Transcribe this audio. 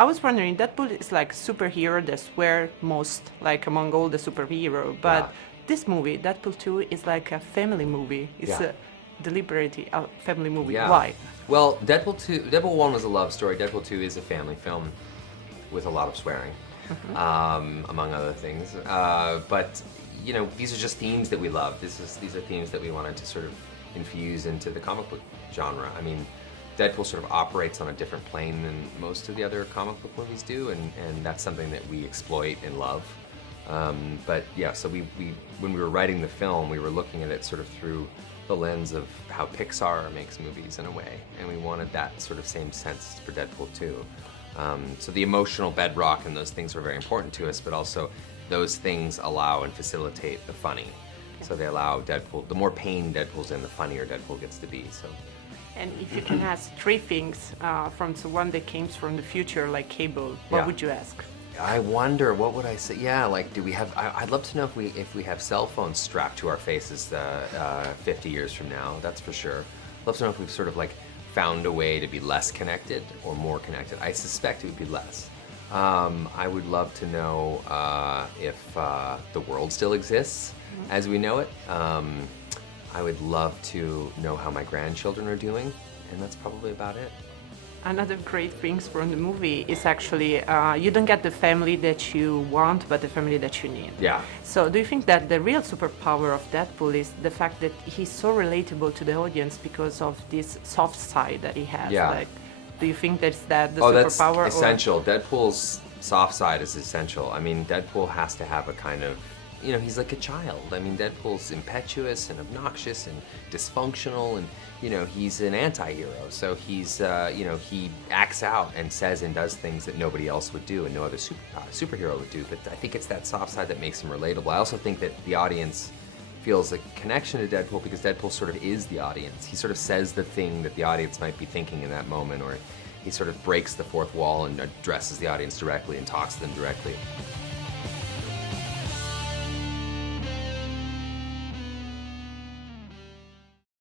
I was wondering, Deadpool is like superhero that swear most, like among all the superhero, but Yeah. this movie, Deadpool 2, is like a family movie. It's Yeah. a deliberately a family movie. Yeah. Why? Well, Deadpool 1 was a love story. Deadpool 2 is a family film with a lot of swearing, among other things. But you know, these are just themes that we love. These are themes that we wanted to sort of infuse into the comic book genre. I mean, Deadpool sort of operates on a different plane than most of the other comic book movies do, and that's something that we exploit and love. But yeah, so we when we were writing the film, we were looking at it sort of through the lens of how Pixar makes movies in a way, and we wanted that sort of same sense for Deadpool too. So the emotional bedrock and those things were very important to us, but also those things allow and facilitate the funny. So they allow Deadpool, the more pain Deadpool's in, the funnier Deadpool gets to be. So. And if you can ask three things from the one that came from the future, like Cable, what Yeah. would you ask? I wonder, what would I say? Yeah, like, do we have? I'd love to know if we have cell phones strapped to our faces 50 years from now. That's for sure. Love to know if we've sort of like found a way to be less connected or more connected. I suspect it would be less. I would love to know if the world still exists as we know it. I would love to know how my grandchildren are doing, and that's probably about it. Another great things from the movie is actually you don't get the family that you want, but the family that you need. Yeah. So do you think that the real superpower of Deadpool is the fact that he's so relatable to the audience because of this soft side that he has? Yeah. Like, do you think that's the That's superpower? essential. Deadpool's soft side is essential. I mean, Deadpool has to have a kind of, you know, he's like a child. I mean, Deadpool's impetuous and obnoxious and dysfunctional, and you know, he's an anti-hero. So he's, you know, he acts out and says and does things that nobody else would do and no other superhero would do. But I think it's that soft side that makes him relatable. I also think that the audience feels a connection to Deadpool because Deadpool sort of is the audience. He sort of says the thing that the audience might be thinking in that moment, or he sort of breaks the fourth wall and addresses the audience directly and talks to them directly.